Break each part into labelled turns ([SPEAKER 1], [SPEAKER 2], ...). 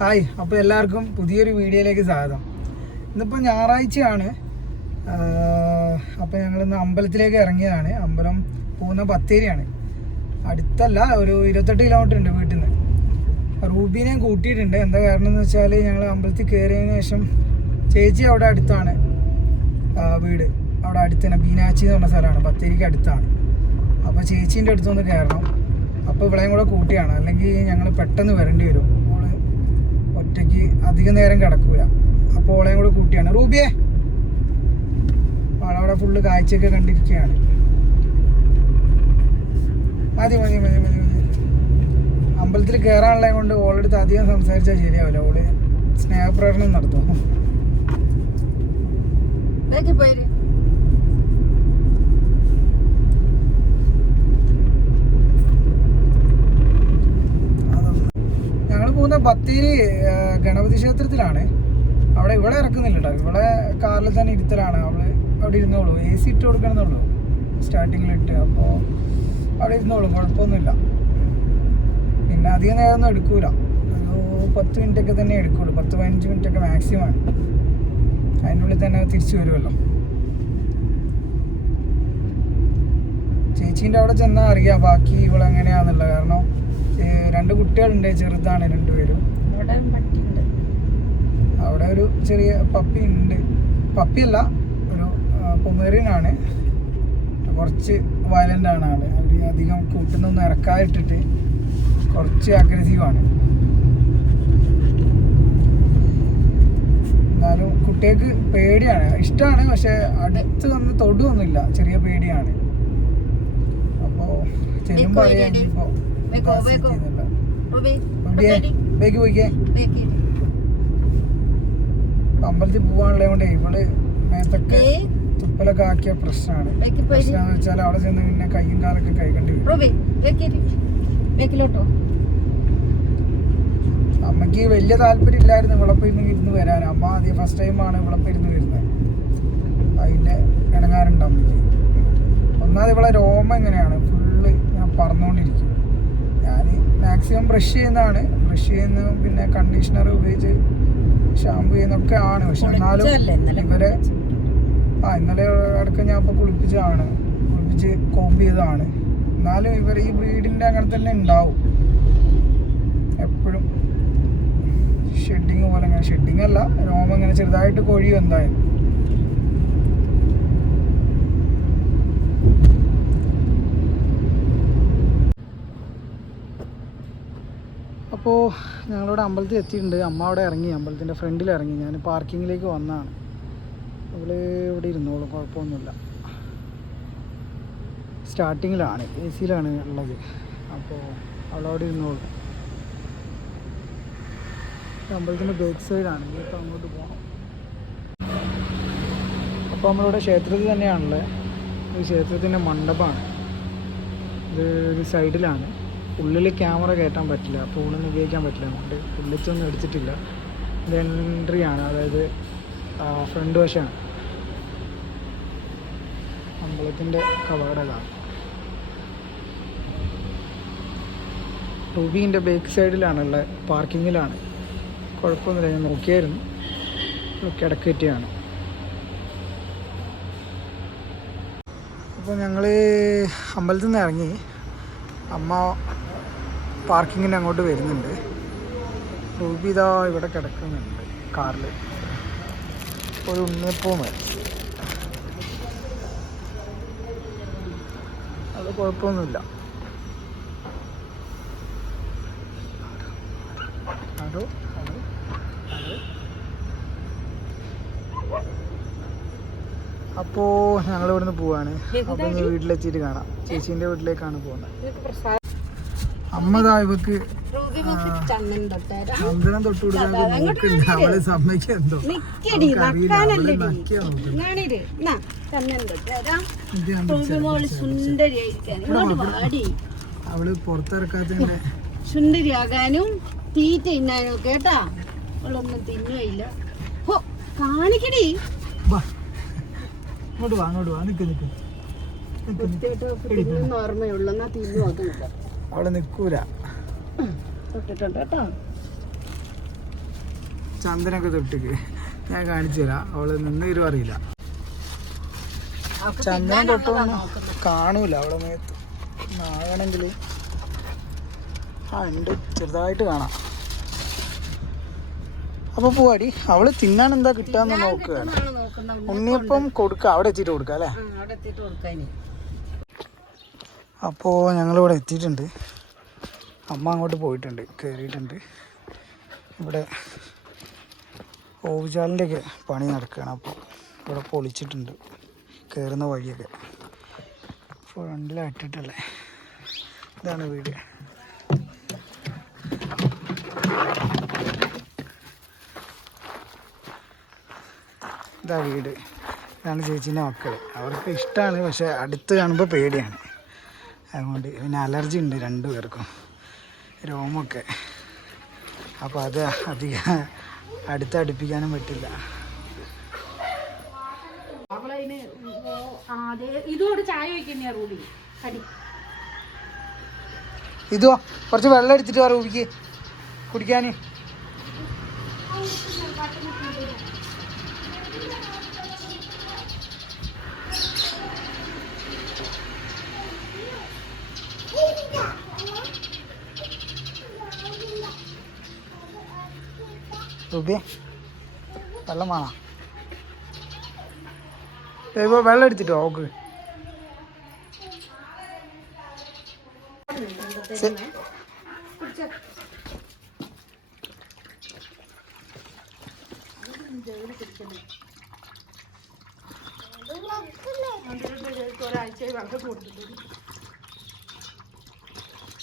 [SPEAKER 1] Hi അപ്പോൾ എല്ലാവർക്കും പുതിയൊരു വീഡിയോയിലേക്ക് സ്വാഗതം. ഇന്നിപ്പോൾ ഞായറാഴ്ചയാണ്. അപ്പോൾ ഞങ്ങളിന്ന് അമ്പലത്തിലേക്ക് ഇറങ്ങിയതാണ്. അമ്പലം പോകുന്ന ബത്തേരിയാണ്. അടുത്തല്ല ഒരു ഇരുപത്തെട്ട് കിലോമീറ്റർ ഉണ്ട് വീട്ടിൽ നിന്ന് റൂബീനെയും കൂട്ടിയിട്ടുണ്ട്. എന്താ കാരണം എന്ന് വെച്ചാൽ ഞങ്ങൾ അമ്പലത്തിൽ കയറിയതിന് ശേഷം ചേച്ചി അവിടെ അടുത്താണ് വീട്. അവിടെ അടുത്ത് തന്നെ ബീനാച്ചി എന്ന് പറഞ്ഞ സ്ഥലമാണ്. ബത്തേരിക്ക് അടുത്താണ്. അപ്പോൾ ചേച്ചീന്റെ അടുത്തൊന്ന് കയറണം. അപ്പോൾ ഇവിടെയും കൂടെ കൂട്ടിയാണ്. അല്ലെങ്കിൽ ഞങ്ങൾ പെട്ടെന്ന് വരേണ്ടി വരും. ഒറ്റയ്ക്ക് അധികം നേരം കിടക്കൂല. അപ്പോൾ ഓളെയും കൂടെ കൂട്ടിയാണ്. റൂബിയെ അവിടെ ഫുള്ള് കാഴ്ചയൊക്കെ കണ്ടിരിക്കുകയാണ്. മതി മതി മതി മതി മതി. അമ്പലത്തിൽ കയറാനുള്ളത് കൊണ്ട് ഓളെടുത്ത് അധികം സംസാരിച്ചാൽ ശരിയാവില്ല. ഓൾ സ്നേഹപ്രകടനം നടത്തും. പോകുന്ന ബത്തേരി ഗണപതി ക്ഷേത്രത്തിലാണ്. അവിടെ ഇവിടെ ഇറക്കുന്നില്ല കേട്ടോ ഇവിടെ കാറിൽ തന്നെ ഇരുത്തലാണ്. അവൾ അവിടെ ഇരുന്നോളൂ. എ സി ഇട്ട് കൊടുക്കണമെന്നുള്ളൂ. സ്റ്റാർട്ടിങ്ങിൽ ഇട്ട്. അപ്പോൾ അവിടെ ഇരുന്നോളൂ. കുഴപ്പമൊന്നുമില്ല. പിന്നെ അധികം നേരമൊന്നും എടുക്കൂല. ഒരു പത്ത് മിനിറ്റ് ഒക്കെ തന്നെ എടുക്കുള്ളൂ. പത്ത് പതിനഞ്ച് മിനിറ്റ് ഒക്കെ മാക്സിമം ആണ്. അതിന്റെ ഉള്ളിൽ തന്നെ തിരിച്ചു വരുമല്ലോ. ചേച്ചീന്റെ അവിടെ ചെന്നാൽ അറിയാം. ബാക്കി ഇവളെങ്ങനെയാണെന്നുള്ളത് കാരണം. രണ്ട് കുട്ടികളുണ്ട് ചെറുതാണ് രണ്ടുപേരും. അവിടെ ഒരു ചെറിയ പപ്പി ഉണ്ട്. പപ്പിയല്ല ഒരു പൊമേറിയനാണ്. കുറച്ച് വയലന്റ് ആണ് ആൾ. അവർ അധികം കൂട്ടുന്നൊന്നും ഇറക്കാതിട്ടിട്ട് കുറച്ച് അഗ്രസീവാണ് എന്നാലും കുട്ടികൾക്ക് പേടിയാണ്. ഇഷ്ടമാണ് പക്ഷെ അടുത്ത് വന്ന് തൊടുവൊന്നുമില്ല. ചെറിയ പേടിയാണ്. അപ്പോൾ അറിയാം
[SPEAKER 2] ഇടി.
[SPEAKER 1] ഇപ്പോൾ ബേക്ക് പോയിക്കേ. അമ്പലത്തിൽ പോവാണല്ലേ കൊണ്ട് ഇവൾ മേത്തൊക്കെ തുപ്പലൊക്കെ ആക്കിയ പ്രശ്നമാണ് പ്രശ്നം വെച്ചാൽ അവിടെ ചെന്ന് പിന്നെ കയ്യും കാലൊക്കെ
[SPEAKER 2] കൈകണ്ടി
[SPEAKER 1] അമ്മയ്ക്ക് വലിയ താല്പര്യം ഇല്ലായിരുന്നു ഇവളപ്പം ഇരുന്ന് വരാൻ. അമ്മ ആദ്യം ഫസ്റ്റ് ടൈമാണ് ഇവളപ്പം ഇരുന്ന് വരുന്നത്. അതിന്റെ ഇണങ്ങാറുണ്ട് അമ്മയ്ക്ക് ഒന്നാമത് ഇവളെ രോമം എങ്ങനെയാണ്? ഫുള്ള് ഞാൻ പറന്നുകൊണ്ടിരിക്കും ഞാൻ മാക്സിമം ബ്രഷ് ചെയ്യുന്നതാണ്. ബ്രഷ് ചെയ്യുന്ന പിന്നെ കണ്ടീഷണർ ഉപയോഗിച്ച് ഷാമ്പു ചെയ്യുന്നൊക്കെ ആണ്. പക്ഷെ എന്നാലും? ഇവരെ ആ ഇന്നലെ അടക്കം ഞാൻ ഇപ്പോൾ കുളിപ്പിച്ചതാണ്. കുളിപ്പിച്ച് കോമ്പ് ചെയ്തതാണ്. എന്നാലും ഇവർ ഈ ബ്രീഡിന്റെ അങ്ങനെ തന്നെ ഉണ്ടാവും. എപ്പോഴും. ഷെഡിങ് പോലെ അങ്ങനെ ഷെഡിങ് അല്ല രോമം ഇങ്ങനെ ചെറുതായിട്ട് കൊഴിയും എന്തായാലും. അപ്പോൾ ഞങ്ങളിവിടെ അമ്പലത്തിൽ എത്തിയിട്ടുണ്ട്. അമ്മ അവിടെ ഇറങ്ങി. അമ്പലത്തിന്റെ ഫ്രണ്ടിൽ ഇറങ്ങി. ഞാൻ പാർക്കിങ്ങിലേക്ക് വന്നതാണ്. അവൾ ഇവിടെ ഇരുന്നോളും. കുഴപ്പമൊന്നുമില്ല. സ്റ്റാർട്ടിങ്ങിലാണ്. എ സിയിലാണ് ഉള്ളത്. അപ്പോൾ അവളവിടെ ഇരുന്നോളും. അമ്പലത്തിന്റെ ബാക്ക് സൈഡാണ്. ഇനിയിപ്പോൾ അങ്ങോട്ട് പോകണം അപ്പോൾ നമ്മളിവിടെ ക്ഷേത്രത്തിൽ തന്നെയാണുള്ളത്. ഈ ക്ഷേത്രത്തിന്റെ മണ്ഡപമാണ്. ഇത് ഒരു സൈഡിലാണ്. ഉള്ളിൽ ക്യാമറ കയറ്റാൻ പറ്റില്ല ഫോണൊന്നും ഉപയോഗിക്കാൻ പറ്റില്ല. അതുകൊണ്ട് ഉള്ളിച്ചൊന്നും എടുത്തിട്ടില്ല. ഇത് എൻട്രി ആണ്. അതായത് ഫ്രണ്ട് വശമാണ് അമ്പലത്തിന്റെ കവാടതാണ് റൂബീന്റെ ബേക്ക് സൈഡിലാണുള്ള പാർക്കിങ്ങിലാണ്. കുഴപ്പമൊന്നുമില്ല. ഞാൻ നോക്കിയായിരുന്നു. കിടക്കറ്റിയാണ് അപ്പോൾ ഞങ്ങൾ അമ്പലത്തിൽ നിന്ന് ഇറങ്ങി. അമ്മ പാർക്കിങ്ങിന് അങ്ങോട്ട് വരുന്നുണ്ട്. റൂബി ഇവിടെ കിടക്കുന്നുണ്ട് കാറിൽ ഒരു ഉണ്ണിയപ്പവും മതി. അത് കുഴപ്പമൊന്നുമില്ല. അപ്പോ അപ്പോൾ ഞങ്ങൾ ഇവിടുന്ന് പോവാണ്. അപ്പൊ വീട്ടിലെത്തിയിട്ട് കാണാം. ചേച്ചീന്റെ വീട്ടിലേക്കാണ് പോകുന്നത്. അമ്മതാ ഇവക്ക്
[SPEAKER 2] ചന്ദനം
[SPEAKER 1] തൊട്ട് കൊടുക്കാൻ അവൾ സമ്മതിക്കെന്തോ അവൾ പുറത്തിറക്കാത്തതിന്റെ
[SPEAKER 2] സുന്ദരിയാകാനും തീറ്റ ഇന്നാനും കേട്ടാ. അവളൊന്നും തിന്നുകയില്ല. ഹോ കാണിക്കടി.
[SPEAKER 1] ഇങ്ങോട്ട് വാ അങ്ങോട്ട് വാ. നിക്ക് നിക്ക്.
[SPEAKER 2] ഓർമ്മയുള്ളൂ. എന്നാ തിന്നു അതുമില്ല
[SPEAKER 1] അവൾ നിൽക്കൂല.
[SPEAKER 2] തൊട്ടിട്ടുണ്ട് കേട്ടോ.
[SPEAKER 1] ചന്ദനൊക്കെ തൊട്ടിക്ക്. ഞാൻ കാണിച്ചു തരാം. അവൾ നിന്ന് തരും അറിയില്ല. ചന്ദനം
[SPEAKER 2] തൊട്ട്
[SPEAKER 1] തൊട്ടൊന്നും കാണൂല അവളെ മേത്ത്. ആകണമെങ്കിൽ ആ ഉണ്ട്. ചെറുതായിട്ട് കാണാം. അപ്പൊ പോവാടി. അവൾ തിന്നാൻ എന്താ കിട്ടാന്ന് നോക്കുകയാണ്. ഉണ്ണിയപ്പം കൊടുക്ക. അവിടെ എത്തിയിട്ട് കൊടുക്കാം അല്ലേ?
[SPEAKER 2] അവിടെ എത്തിയിട്ട് കൊടുക്കാനി
[SPEAKER 1] അപ്പോൾ ഞങ്ങളിവിടെ എത്തിയിട്ടുണ്ട്. അമ്മ അങ്ങോട്ട് പോയിട്ടുണ്ട് കയറിയിട്ടുണ്ട് ഇവിടെ ഓവുചാലിന്റെയൊക്കെ പണി നടക്കുകയാണ്. അപ്പോൾ ഇവിടെ പൊളിച്ചിട്ടുണ്ട് കയറുന്ന വഴിയൊക്കെ. ഫ്രണ്ടിലായിട്ടിട്ടല്ലേ ഇതാണ് വീട്. ഇതാ വീട്. ഇതാണ് ചേച്ചീന്റെ മക്കൾ അവർക്ക് ഇഷ്ടമാണ് പക്ഷേ അടുത്ത് കാണുമ്പോൾ പേടിയാണ്. അതുകൊണ്ട് പിന്നെ അലർജി ഉണ്ട് രണ്ടു പേർക്കും. രോമൊക്കെ. അപ്പോൾ അത് അധികം അടുത്ത് അടുപ്പിക്കാനും പറ്റില്ല. ഇതോ കുറച്ച് വെള്ളം എടുത്തിട്ട് വാ റൂബിക്ക്. കുടിക്കാൻ റൂബിയെ വെള്ളം വേണോ ഇപ്പൊ വെള്ളം എടുത്തിട്ടോ ഓക്ക് ശരി.
[SPEAKER 3] ഒരാഴ്ച വെള്ളം കൊടുത്തിട്ടുണ്ട്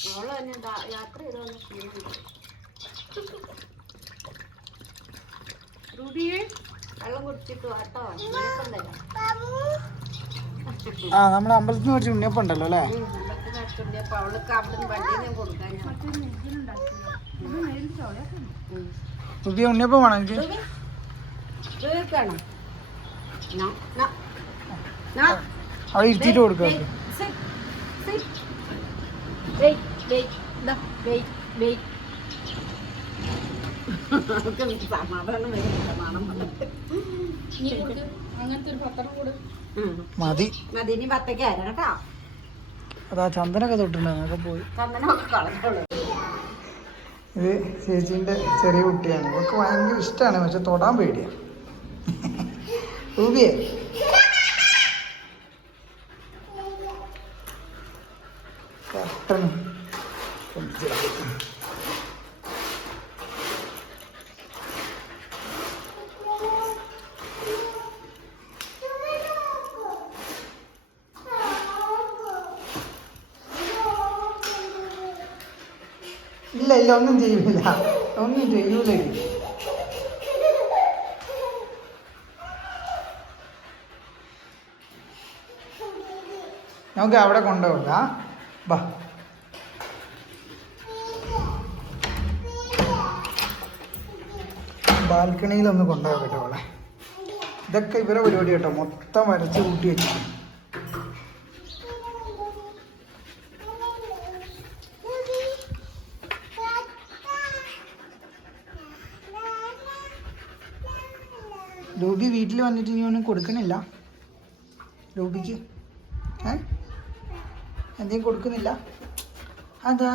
[SPEAKER 2] അവൾ തന്നെ ദാ- യാത്ര ചെയ്തോളൂ
[SPEAKER 3] റൂബിയെ
[SPEAKER 2] വെള്ളം കുടിച്ചിട്ട് വാട്ടോ ഉണ്ണിയപ്പം തരാം
[SPEAKER 1] ആ നമ്മുടെ അമ്പലത്തിൽ നിന്ന് കുറച്ച് ഉണ്ണിയപ്പം ഉണ്ടല്ലോ അല്ലേ. പുതിയ ഉണ്ണിയപ്പം വേണം എനിക്ക്
[SPEAKER 2] റൂബി, റൂബിക്കാണോ? നാ, നാ, നാ.
[SPEAKER 1] അവിടെ ഇരുത്തിയിട്ട് കൊടുക്കാം.
[SPEAKER 2] സമാധാനം
[SPEAKER 3] അങ്ങനത്തെ ഒരു പത്രം കൂടെ.
[SPEAKER 1] മതി.
[SPEAKER 2] മതിനി പത്തേക്ക് ആയിരുന്നു കേട്ടോ.
[SPEAKER 1] അതാ ചന്ദനൊക്കെ അതൊക്കെ പോയി. ഇത് ചേച്ചീന്റെ ചെറിയ കുട്ടിയാണ്. ഇവർക്ക് ഭയങ്കര ഇഷ്ടമാണ് പക്ഷെ തൊടാൻ പേടിയാണ് റൂബിയെ? ഇല്ല ഒന്നും ചെയ്യൂല ഒന്നും ചെയ്യൂല. നമുക്ക് അവിടെ കൊണ്ടുപോകാം. ബാ ബാൽക്കണിയിലൊന്ന് കൊണ്ടുപോകാം കേട്ടോ അവളെ? ഇതൊക്കെ ഇവരെ പരിപാടി കേട്ടോ മൊത്തം വരച്ച് കൂട്ടി വെച്ചിട്ട് വീട്ടിൽ വന്നിട്ട് ഇനി ഒന്നും കൊടുക്കണില്ല. രൂപിക്ക് ഏ? എന്തെങ്കിലും കൊടുക്കുന്നില്ല. അതാ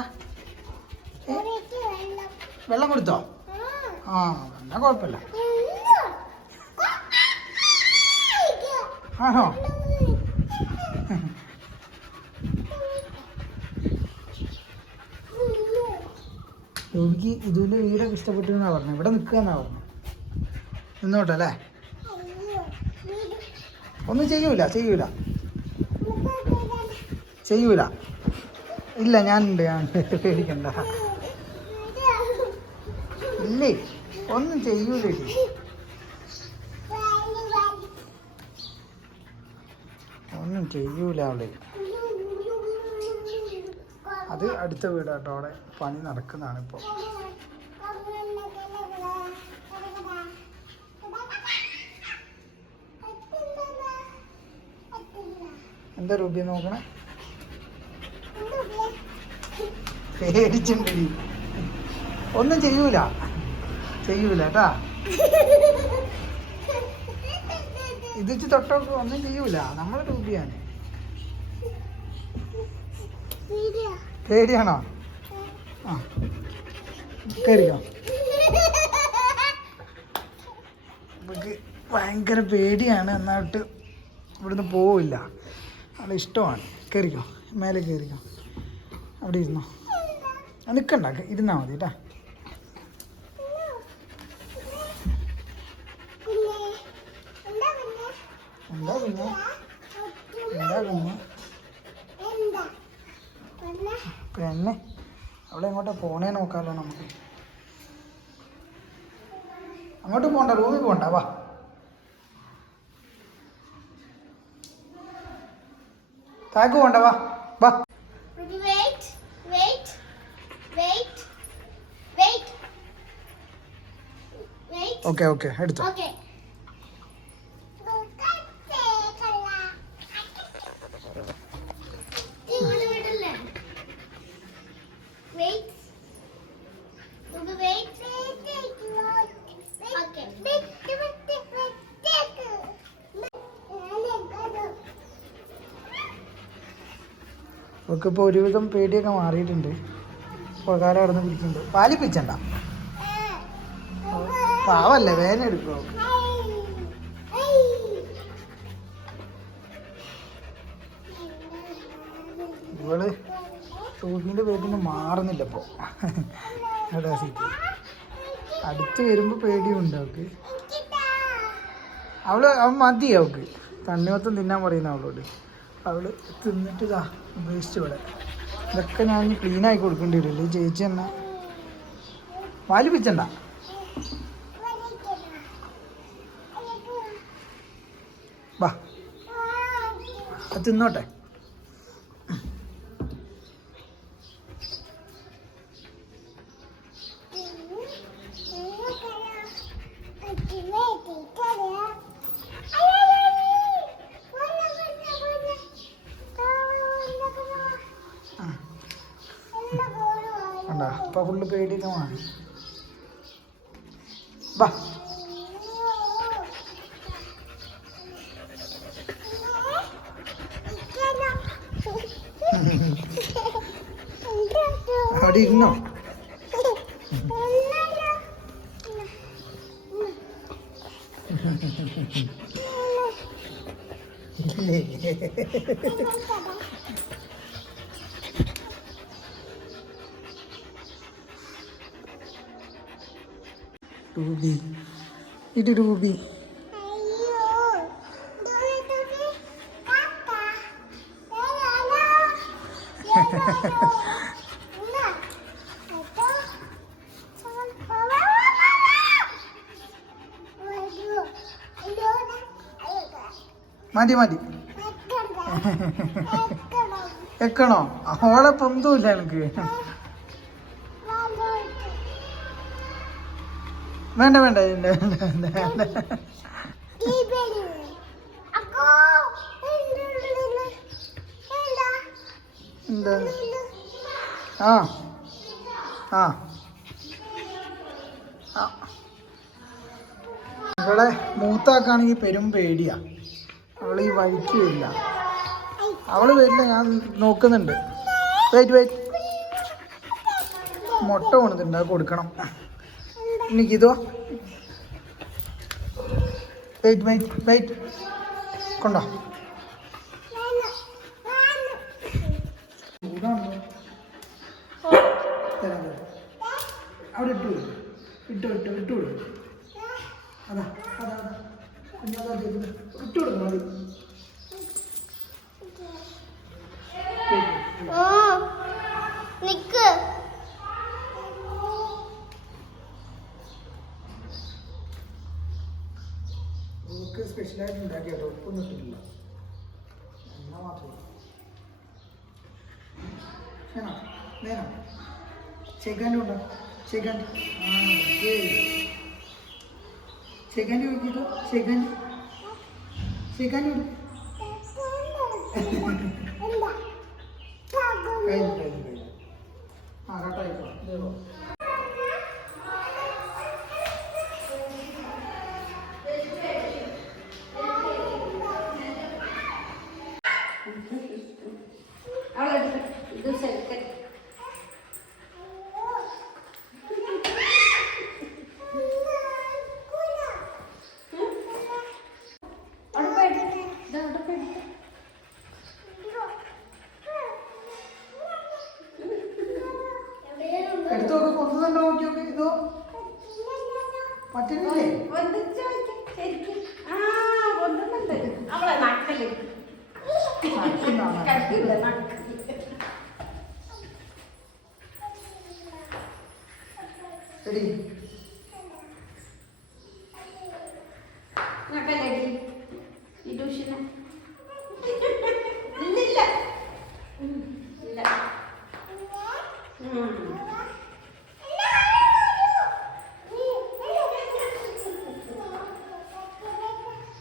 [SPEAKER 1] വെള്ളം കൊടുത്തോ? ആ എന്നാ കുഴപ്പമില്ല. ആണോ? രൂപിക്ക് ഇതുപോലെ വീടൊക്കെ ഇഷ്ടപ്പെട്ടു എന്നാ പറഞ്ഞു ഇവിടെ നിൽക്കുക എന്നാ പറഞ്ഞു നിന്നോട്ടെ അല്ലേ? ഒന്നും ചെയ്യൂല ചെയ്യൂല. ചെയ്യൂല. ഇല്ല ഞാനുണ്ട് ഞാൻ പേടിക്കണ്ട. ഇല്ലേ ഒന്നും ചെയ്യൂലേ ഒന്നും ചെയ്യൂല അവൾ. അത് അടുത്ത വീടാട്ടോ അവിടെ പണി നടക്കുന്നതാണ് ഇപ്പോൾ എന്താ രൂപി നോക്കണേ? പേടിച്ചിണ്ടി ഒന്നും ചെയ്യൂല. ചെയ്യൂല കേട്ടാ ഇത് വെച്ച് തൊട്ടൊക്കെ ഒന്നും ചെയ്യൂല. നമ്മളെ രൂപിയാണ്. പേടിയാണോ? ആ. നമുക്ക് ഭയങ്കര പേടിയാണ്. എന്നിട്ട് ഇവിടുന്ന് പോവില്ല. അവിടെ ഇഷ്ടമാണ്. കയറിക്കോ മേലെ കയറിക്കോ അവിടെ ഇരുന്നോ. നിൽക്കണ്ട ഇരുന്നാൽ മതി കേട്ടാ പിന്നെ അവിടെ എങ്ങോട്ടാ പോണേ നോക്കാമല്ലോ നമുക്ക്. അങ്ങോട്ട് പോണ്ട റൂമിൽ പോണ്ട വാ. താക്ക് പോണ്ട വാ. ഓക്കെ ഓക്കെ എടുത്തോ.
[SPEAKER 4] ഓക്കെ
[SPEAKER 1] ഒക്കെ ഇപ്പോൾ ഒരുവിധം പേടിയൊക്കെ മാറിയിട്ടുണ്ട്. പുഴക്കാലം അവിടെ നിന്ന് പിടിക്കുന്നുണ്ട്. പാലിപ്പിച്ചണ്ട പാവല്ലേ വേന എടുക്കുമോ ഇവൾ ടോഫീന്റെ പേരിന് മാറുന്നില്ല ഇപ്പോൾ അടുത്ത് വരുമ്പോൾ പേടിയുണ്ട് അവൾക്ക്. അവൾ അവൻ മതി അവൾക്ക്? തണ്ണിമത്തം തിന്നാൻ പറയുന്ന അവളോട്. അവൾ തിന്നിട്ട് ഇതാ ഉപേക്ഷിച്ചു ഇവിടെ ഇതൊക്കെ ഞാൻ ക്ലീൻ ആക്കി കൊടുക്കേണ്ടി വരില്ലേ ചേച്ചി എന്നാ? വാലിപ്പിച്ചണ്ട വാ. അത് തിന്നോട്ടെ കണ്ട അപ്പൊ ഫുള്ള് പേടിയൊക്കെ മാറി വാ അവിടെ ഇരുന്നോ രൂപി ഇത് രൂപി മതി മതി എക്കണോ ഓളെ പൊന്തുമില്ല എനിക്ക് വേണ്ട വേണ്ട എന്താ? ആ ആ. ഇവിടെ മൂത്താക്കാണെങ്കിൽ പെരും പേടിയാ. അവൾ ഈ വഴിക്ക് വരില്ല അവൾ വരില്ല ഞാൻ നോക്കുന്നുണ്ട്. വെയിറ്റ് വെയിറ്റ് മുട്ട കൊണ്ടുണ്ട് അത് കൊടുക്കണം. എനിക്ക് ഇതോ വെയിറ്റ് വെയിറ്റ് വെയിറ്റ് കൊണ്ടോ. അവിടെ ഇട്ടു. ഇട്ടു ഇട്ടു ഇട്ടു അതാ അതാ അതാ. കുഞ്ഞതാ ചെയ്തത്. ഇട്ടു കൊടുക്ക്
[SPEAKER 4] നിക്ക്.
[SPEAKER 1] നമുക്ക് സ്പെഷ്യലായിട്ട് ഉണ്ടാക്കിയ ഉപ്പൊന്നും ഇട്ടിട്ടില്ല. എണ്ണ മാത്രമേ വേണോ? വേണോ? ചെക്കാന്റെ ഉണ്ടോ? ചെക്കാന്റെ ചെക്കാന്റെ നോക്കിക്കോ ഉണ്ട് കഴിഞ്ഞു കഴിഞ്ഞു കഴിഞ്ഞു. ആ കട്ടായിക്കോ എടി
[SPEAKER 2] നക്കല്ലെടി. ഈ ട്യൂഷന്. ഇല്ലില്ല. ഉം, ഇല്ല. ഉം.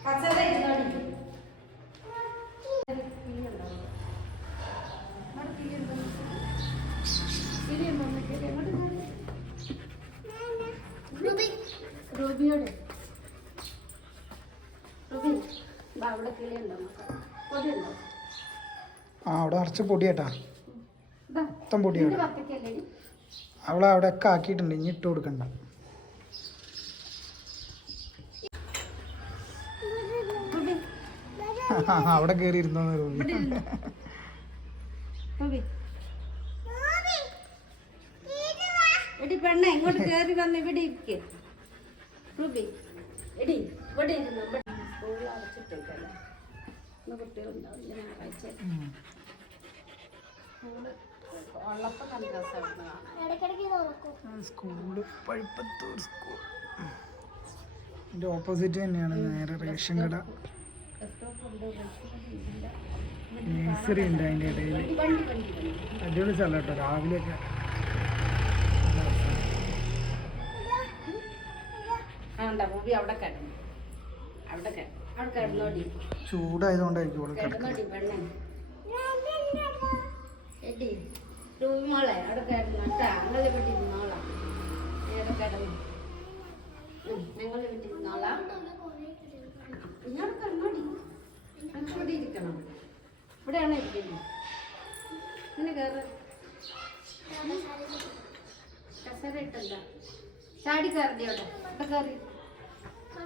[SPEAKER 2] കസേര ഇരുന്നോടി.
[SPEAKER 4] റുബി
[SPEAKER 2] റൂബിയോട് റൂബി വാ, അവിടെ കിളിയുണ്ടോ പൊടിയുണ്ടോ
[SPEAKER 1] ആ അവിടെ നിറച്ച് പൊടിയേട്ടാ. മൊത്തം പൊടിയാണ്
[SPEAKER 2] നിന്റെ പപ്പയ്ക്കല്ലേ
[SPEAKER 1] അവളെ അവിടെ ഒക്കെ ആക്കിയിട്ടുണ്ട് ഇനി ഇട്ട് കൊടുക്കണ്ട. അവിടെ കയറി
[SPEAKER 2] ഇരുന്നോ. റൂബി എടി പെണ്ണ ഇങ്ങോട്ട് കയറി വന്ന് ഇവിടെ ഇരിക്ക്. റൂബി എടി ഇവിടെ ഇരുന്നു? സ്കൂളിൽ അടച്ചിട്ടേക്കല്ലേ? ഇന്ന് കുട്ടികളുണ്ടാവില്ല ഞായറാഴ്ച.
[SPEAKER 1] School Pazhuppathur school. എന്റെ ഓപ്പോസിറ്റ് തന്നെയാണ് നേരെ റേഷൻ കട. നേഴ്സറി ഉണ്ട് അതിന്റെ ഇടയിൽ അടിപൊളി സ്ഥലം കേട്ടോ രാവിലെയൊക്കെ. ചൂടായതുകൊണ്ടായിരിക്കും ഇവിടെ കിടക്കുന്നത്.
[SPEAKER 2] കിടന്നോടി രൂപി മോളെ അവിടെ കിടന്നു കേട്ടാ ഞങ്ങൾ ഇവിടെ ഇരുന്നോളാം. നേരെ കിടന്നു? ഞങ്ങൾ ഇവിടെ ഇരുന്നോളാം. ഇങ്ങോട്ട് കിടന്നോടി ഞങ്ങൾക്ക് ഇരിക്കണം. ഇവിടെയാണ് ഇരിക്കുന്നത്. ഇങ്ങനെ കയറ. കസര ഇട്ടല്ല. ചാടി കയറി അവിടെ. അവിടെ കയറി.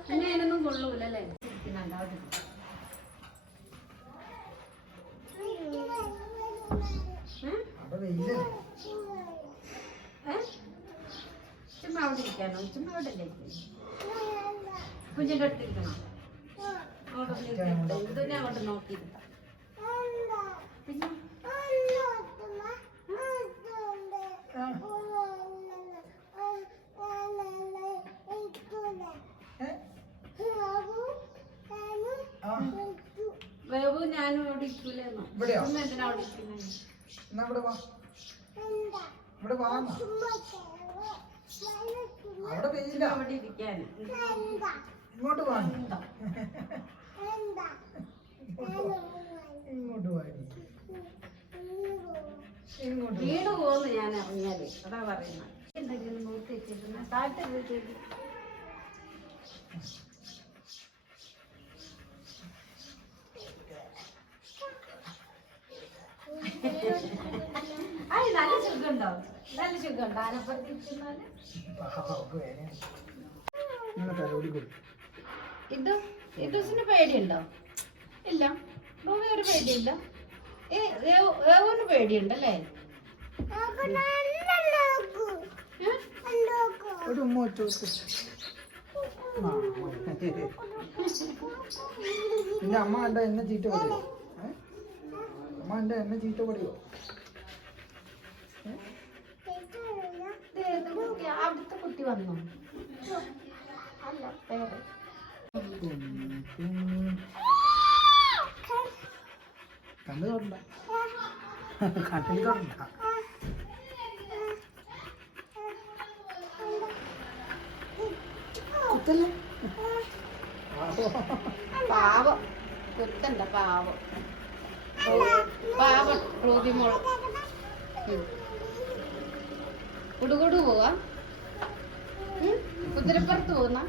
[SPEAKER 2] പിന്നെ അതിനൊന്നും കൊള്ളൂലല്ലേ? ഇരിക്കുന്നുണ്ട് അവിടെ ഇരുന്നോ.
[SPEAKER 1] അവിടെ വെയിലല്ലേ
[SPEAKER 2] ഏ? ചുമ്മാ അവിടെ ഇരിക്കാനോ? ചുമ്മാ അവിടെ കുഞ്ഞിന്റെ അടുത്ത് ഇരിക്കണം? അവിടെ ഇരിക്കട്ടെ. ഇത് ഞാൻ അങ്ങോട്ട് നോക്കിയിരുത്താം. പിന്നെ? വേവ് ഞാനും അവിടെ ഇരിക്കൂലെന്നോ? എന്തിനാ അവിടെ ഇരിക്കുന്നത്
[SPEAKER 1] ഇവിടെ വാ. ഇവിടെ വാ. അവിടെ പെയ്യില്ല
[SPEAKER 2] അവിടെ ഇരിക്കാൻ
[SPEAKER 1] ഇങ്ങോട്ട് വാ. ഇങ്ങോട്ട് വാ ഇങ്ങോട്ട് വാ.
[SPEAKER 2] വീട് പോകുന്നു ഞാൻ അറിഞ്ഞാൽ അതാ പറയുന്നത്. എന്തെങ്കിലും നോക്കി താഴത്തെ അത് നല്ല സുഖമുണ്ടോ നല്ല സുഖമുണ്ടോ. ഇത് ഇതുസിന് പേടിയുണ്ടോ? ഇല്ല. ഭൂമി ഒരു പേടിയില്ല ഏവന് പേടിയുണ്ടല്ലേ
[SPEAKER 1] അമ്മ എന്റെ എന്നെ ചീത്ത പറയോ? അമ്മ എന്റെ എന്നെ ചീത്ത പറയോ
[SPEAKER 2] ഇത് ഏത് കുട്ടി? കുട്ടി വന്നു.
[SPEAKER 1] കണ്ണു കണ്ണിൽ കുത്തല്ലേ?
[SPEAKER 2] പാവം. കുത്തണ്ട പാവം. പാവം റോബിമോൾ കുടുകുടു പോവാ? കുതിരപ്പുറത്ത് പോകുന്ന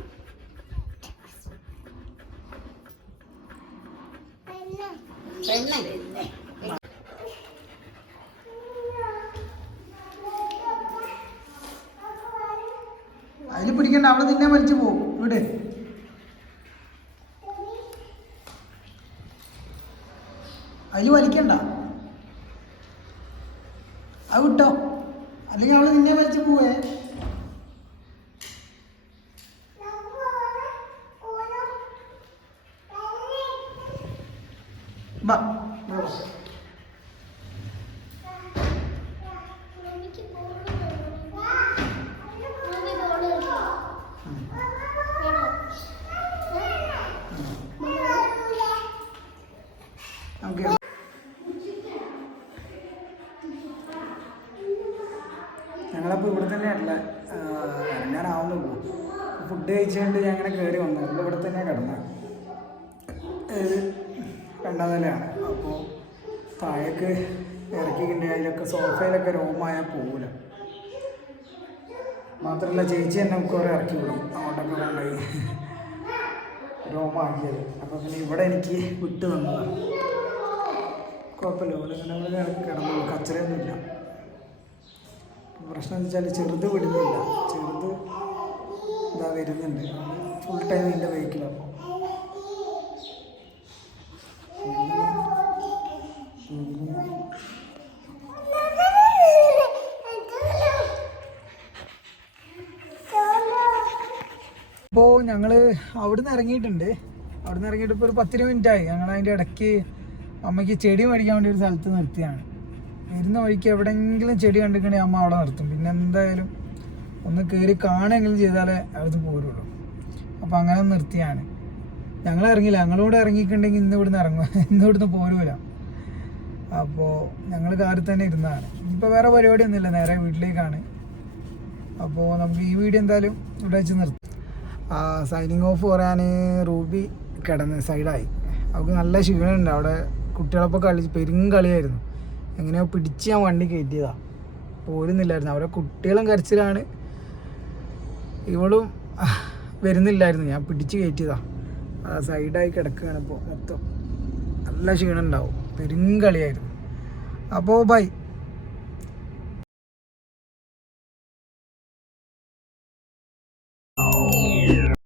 [SPEAKER 1] അതിന് പിടിക്കണ്ട അവിടെ നിന്നെ വലിച്ചു പോകും ഇവിടെ അതിൽ വലിക്കണ്ട അത് വിട്ടോ അല്ലെങ്കിൽ അവൾ നിന്നെ വലിച്ചു പോവേ ബാ ബാ.
[SPEAKER 4] റൂബിക്ക് ബോൾ റൂബി ബോൾ വേണോ
[SPEAKER 1] നമുക്ക് ഞങ്ങളപ്പോൾ ഇവിടെ തന്നെയാണല്ലേ ഇറങ്ങാനാവുന്നുള്ളൂ കഴിച്ചുകൊണ്ട് ഞാൻ അങ്ങനെ കയറി വന്നു ഞങ്ങൾ ഇവിടെ തന്നെ കിടന്നത് ഇത് രണ്ടാം നിലയാണ്. അപ്പോൾ താഴേക്ക് ഇറക്കിയിട്ടുണ്ട്. അതിലൊക്കെ സോഫയിലൊക്കെ രോമായാൽ പോകില്ല മാത്രമല്ല ചേച്ചി എന്നെ കുറേ ഇറക്കി വിടും. അങ്ങോട്ടൊക്കെ കൊണ്ടുപോയി രോമാക്കിയത് അപ്പോൾ പിന്നെ ഇവിടെ എനിക്ക് വിട്ട് തന്നതാണ് കുഴപ്പമില്ല. ഇവിടെ ഇങ്ങനെ ഇവിടെ കിടന്നു കച്ചറയൊന്നുമില്ല. പ്രശ്നം എന്ന് വെച്ചാൽ ചെറുത് വിടുന്നില്ല. ചെറുത് ഇതാ വരുന്നുണ്ട്. ഫുൾ ടൈം എന്റെ ബൈക്കിലപ്പോൾ ഇപ്പോൾ ഞങ്ങൾ അവിടുന്ന് ഇറങ്ങിയിട്ടുണ്ട്. അവിടുന്ന് ഇറങ്ങിയിട്ട് ഇപ്പോൾ ഒരു പത്തിരുപത് മിനിറ്റ് ആയി ഞങ്ങൾ അതിന്റെ ഇടയ്ക്ക് അമ്മയ്ക്ക് ചെടി മേടിക്കാൻ വേണ്ടി ഒരു സ്ഥലത്ത് നിർത്തിയാണ്. വരുന്ന വഴിക്ക് എവിടെയെങ്കിലും ചെടി കണ്ടിട്ടുണ്ടെങ്കിൽ അമ്മ അവിടെ നിർത്തും. പിന്നെ എന്തായാലും ഒന്ന് കയറി കാണുകയെങ്കിലും ചെയ്താലേ അത് പോരുള്ളൂ. അപ്പോൾ അങ്ങനെ നിർത്തിയാണ്. ഞങ്ങൾ ഇറങ്ങില്ല ഞങ്ങളിവിടെ ഇറങ്ങിയിട്ടുണ്ടെങ്കിൽ ഇന്ന് ഇവിടുന്ന് ഇറങ്ങും. ഇന്ന് ഇവിടുന്ന് പോരൂല. അപ്പോൾ ഞങ്ങൾ കാറിൽ തന്നെ ഇരുന്നതാണ്. ഇപ്പോൾ വേറെ പരിപാടി ഒന്നുമില്ല നേരെ വീട്ടിലേക്കാണ്. അപ്പോൾ നമുക്ക് ഈ വീഡിയോ എന്തായാലും ഇവിടെ വെച്ച് നിർത്തും. സൈനിങ് ഓഫ് പറയാൻ റൂബി കിടന്ന് സൈഡായി അവൾക്ക് നല്ല ക്ഷീണമുണ്ട്. അവിടെ കുട്ടികളൊപ്പം കളി പെരും കളിയായിരുന്നു. എങ്ങനെയോ പിടിച്ച് ഞാൻ വണ്ടി കയറ്റിയതാണ് പോരുന്നില്ലായിരുന്നു. അവരെ കുട്ടികളും കരച്ചിലാണ്. ഇവളും വരുന്നില്ലായിരുന്നു. ഞാൻ പിടിച്ച് കയറ്റിയതാണ് സൈഡായി കിടക്കുകയാണ് ഇപ്പോൾ മൊത്തം. നല്ല ക്ഷീണം ഉണ്ടാവും പെരും കളിയായിരുന്നു. അപ്പോൾ ബൈ.